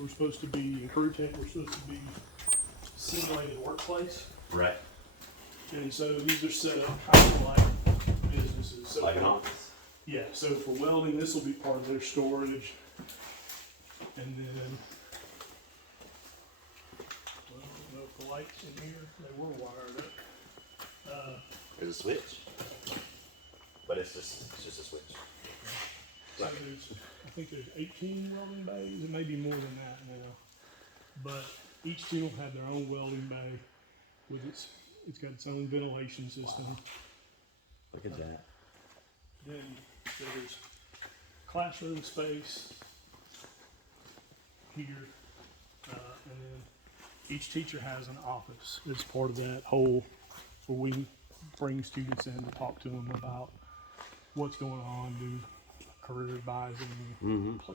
we're supposed to be, in Crew Tech, we're supposed to be simulated workplace. Right. And so these are set up kind of like businesses. So Like an office. yeah, so for welding, this will be part of their storage. And then, well, I don't know if the lights in here, they were wired up. There's a switch. But it's just a switch. So there's, I think there's 18 welding bays, it may be more than that now. But each team will have their own welding bay with it's got its own ventilation system. Wow. Look at that. Then there's classroom space here, and then each teacher has an office as part of that whole, where we bring students in to talk to them about what's going on, do career advising,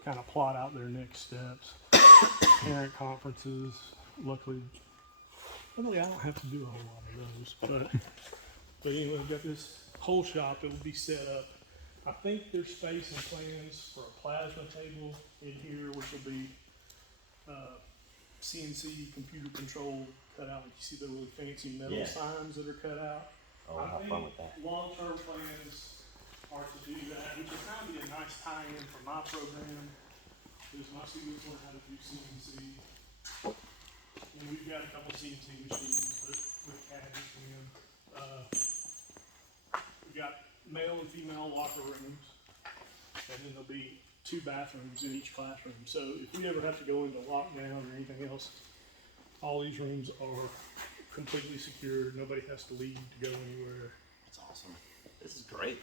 kind of plot out their next steps, parent conferences. Luckily, I don't have to do a whole lot of those, but anyway, we've got this whole shop that will be set up. I think there's space and plans for a plasma table in here, which will be CNC computer control cut out. You see the really fancy metal signs that are cut out. Oh, I'll have fun with that. Long-term plans are to do that, which will kind of be a nice tie-in for my program, because my students learn how to do CNC. And we've got a couple CNC machines with cabinets in them. We've got male and female locker rooms, and then there'll be 2 bathrooms in each classroom. So if we ever have to go into lockdown or anything else, all these rooms are completely secure. Nobody has to leave to go anywhere. That's awesome. This is great.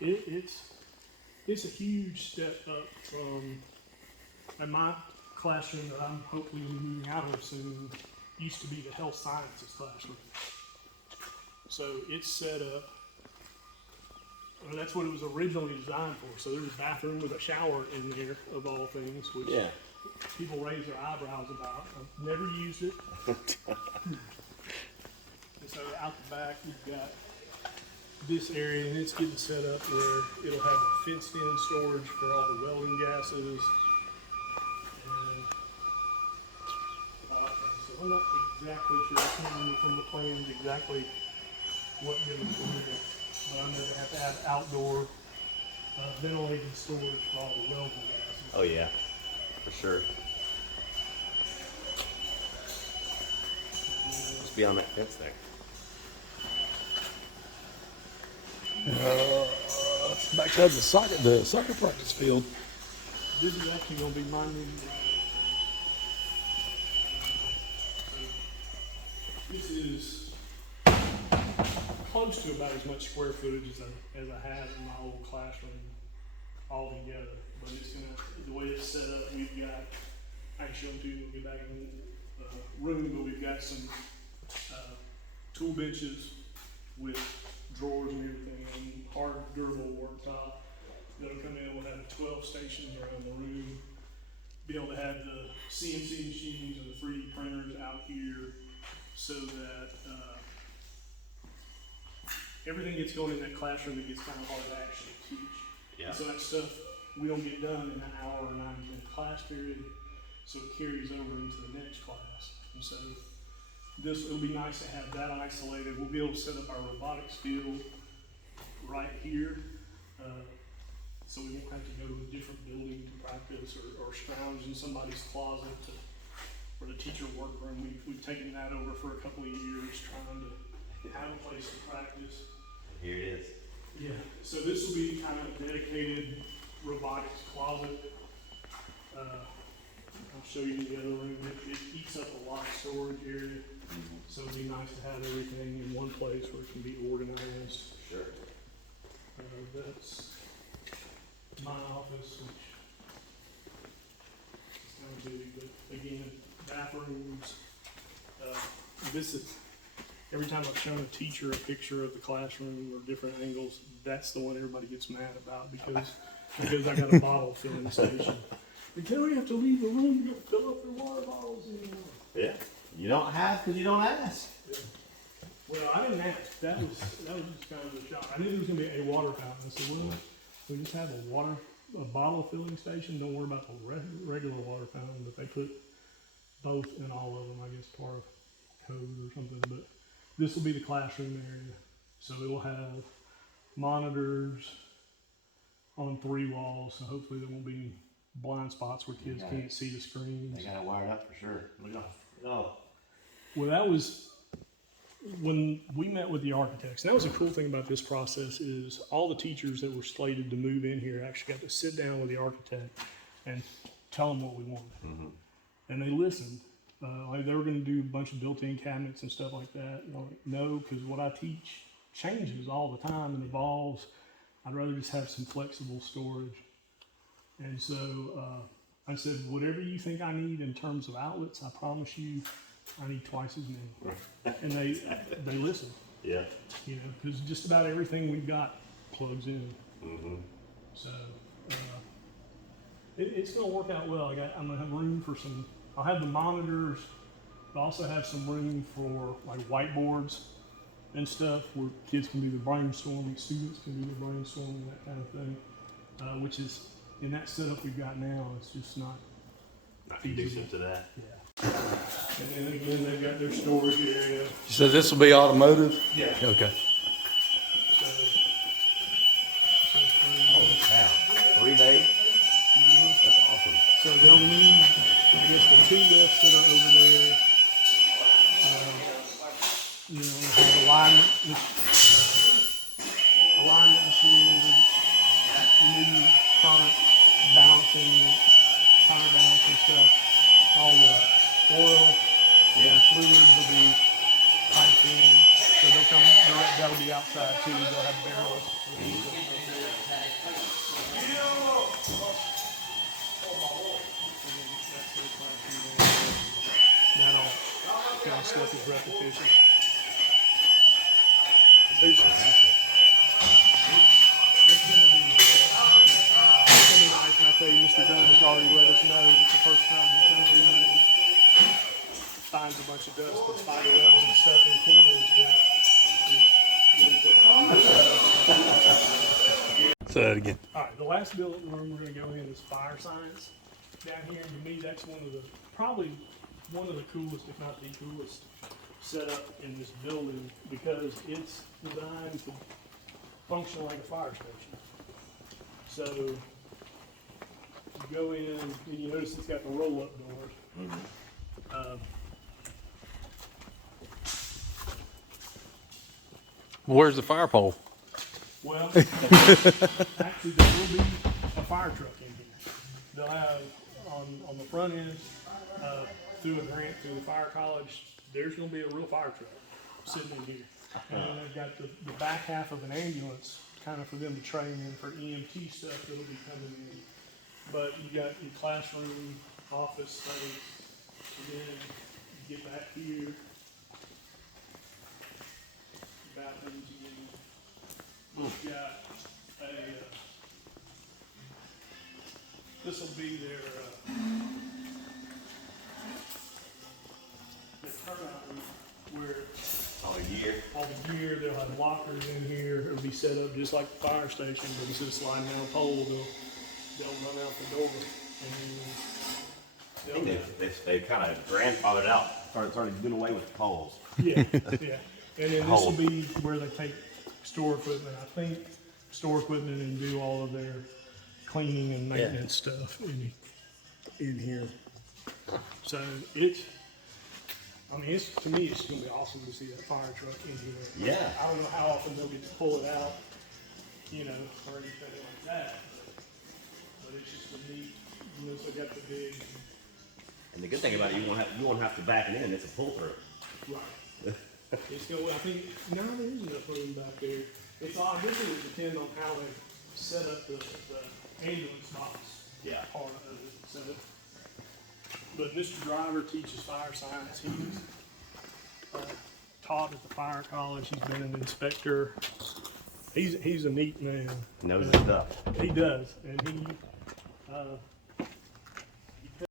It's a huge step up from, and my classroom that I'm hopefully moving out of soon used to be the health sciences classroom. So it's set up, well, that's what it was originally designed for. So there's a bathroom with a shower in there, of all things, which people raise their eyebrows about. I've never used it. And so out the back, you've got this area, and it's getting set up where it'll have a fenced-in storage for all the welding gases. And all that kind of stuff. I'm not exactly sure from the plans exactly what goes in it, but I know they have to have outdoor ventilated storage for all the welding gases. Oh yeah, for sure. Just beyond that fence there. Back to the soccer practice field. This is actually going to be my new. This is close to about as much square footage as I have in my old classroom all together. But it's gonna, the way it's set up, we've got, I can show them to you, we'll get back in the room, but we've got some tool benches with drawers and everything, and hard, durable worktop that'll come in. We'll have 12 stations around the room, be able to have the CNC machines and the 3D printers out here so that everything gets going in that classroom. It gets kind of hard to actually teach. Yeah. So that stuff we don't get done in an hour or 90-minute class period, so it carries over into the next class. And so it'll be nice to have that isolated. We'll be able to set up our robotics field right here, so we won't have to go to a different building to practice or scrounge in somebody's closet for the teacher workroom. We've taken that over for a couple of years, trying to have a place to practice. Here it is. Yeah, so this will be kind of a dedicated robotics closet. I'll show you the other room. It eats up a lot of storage area, so it'd be nice to have everything in one place where it can be organized. Sure. That's my office, which is kind of big, but again, bathrooms. This is, every time I've shown a teacher a picture of the classroom or different angles, that's the one everybody gets mad about because I got a bottle filling station. They tell me I have to leave the room to go fill up their water bottles anymore. Yeah. You don't have because you don't ask. Yeah. Well, I didn't ask. That was just kind of a shock. I knew there was going to be a water fountain. I said, well, we just have a water a bottle filling station. Don't worry about the regular water fountain, but they put both in all of them, I guess part of code or something. But this will be the classroom area. So it will have monitors on 3 walls, so hopefully there won't be any blind spots where kids can't see the screens. They got it wired up for sure. No. Well, that was when we met with the architects. And that was a cool thing about this process is all the teachers that were slated to move in here actually got to sit down with the architect and tell them what we wanted. Mm-hmm. And they listened. Like they were going to do a bunch of built-in cabinets and stuff like that. And I'm like, no, because what I teach changes all the time and evolves. I'd rather just have some flexible storage. And so I said, whatever you think I need in terms of outlets, I promise you I need twice as many. And they listen. Yeah. You know, because just about everything we've got plugs in. Mm-hmm. So it's going to work out well. I'm going to have room for some, I'll have the monitors, but I also have some room for like whiteboards and stuff where kids can do their brainstorming, students can do their brainstorming, that kind of thing, which is, in that setup we've got now, it's just not Conducive to that. Yeah. And then again, they've got their storage area. So this will be automotive? Yeah. Okay. So, Holy cow. 3 days? That's awesome. so they'll need, I guess, the 2 lifts that are over there. You know, have alignment machine, new current balancing, tire balancing stuff. All the oil and fluids will be piped in. So they'll come direct, that'll be outside too. They'll have barrels. That all kind of stuff is repetition. It's gonna be nice, and I tell you, Mr. Dunn has already let us know that the first time he comes in and finds a bunch of dust and spider webs and stuff in corners. Say that again. All right, the last building room we're going to go in is fire science. Down here, to me, that's probably one of the coolest, if not the coolest, setup in this building because it's designed to function like a fire station. So you go in and you notice it's got the roll-up doors. Where's the fire pole? Well, actually, there will be a fire truck in here. They'll have on the front end, through a grant through the fire college, there's going to be a real fire truck sitting in here. And then they've got the back half of an ambulance, kind of for them to train in for EMT stuff that'll be coming in. But you got your classroom, office space, and then you get back here, bathrooms again. We've got this will be their turnout room where All year. all the gear, they'll have lockers in here. It'll be set up just like the fire station, but instead of sliding down a pole, they'll run out the door. And then They kind of grandfathered out, started doing away with the poles. yeah, yeah. And then this will be where they take store equipment, I think, store equipment and do all of their cleaning and maintenance stuff in here. So to me, it's gonna be awesome to see that fire truck in here. Yeah. I don't know how often they'll get to pull it out, you know, or anything like that. But it's just a neat, you know, so they got the big. And the good thing about it, you won't have to back it in. It's a pull through. Right. It's gonna, I think, no, there is enough room back there. It's all, I guess it would depend on how they set up the ambulance box. Yeah. Part of it. So, but Mr. Driver teaches fire science. He's taught at the fire college. He's been an inspector. He's a neat man. Knows his stuff. He does, and he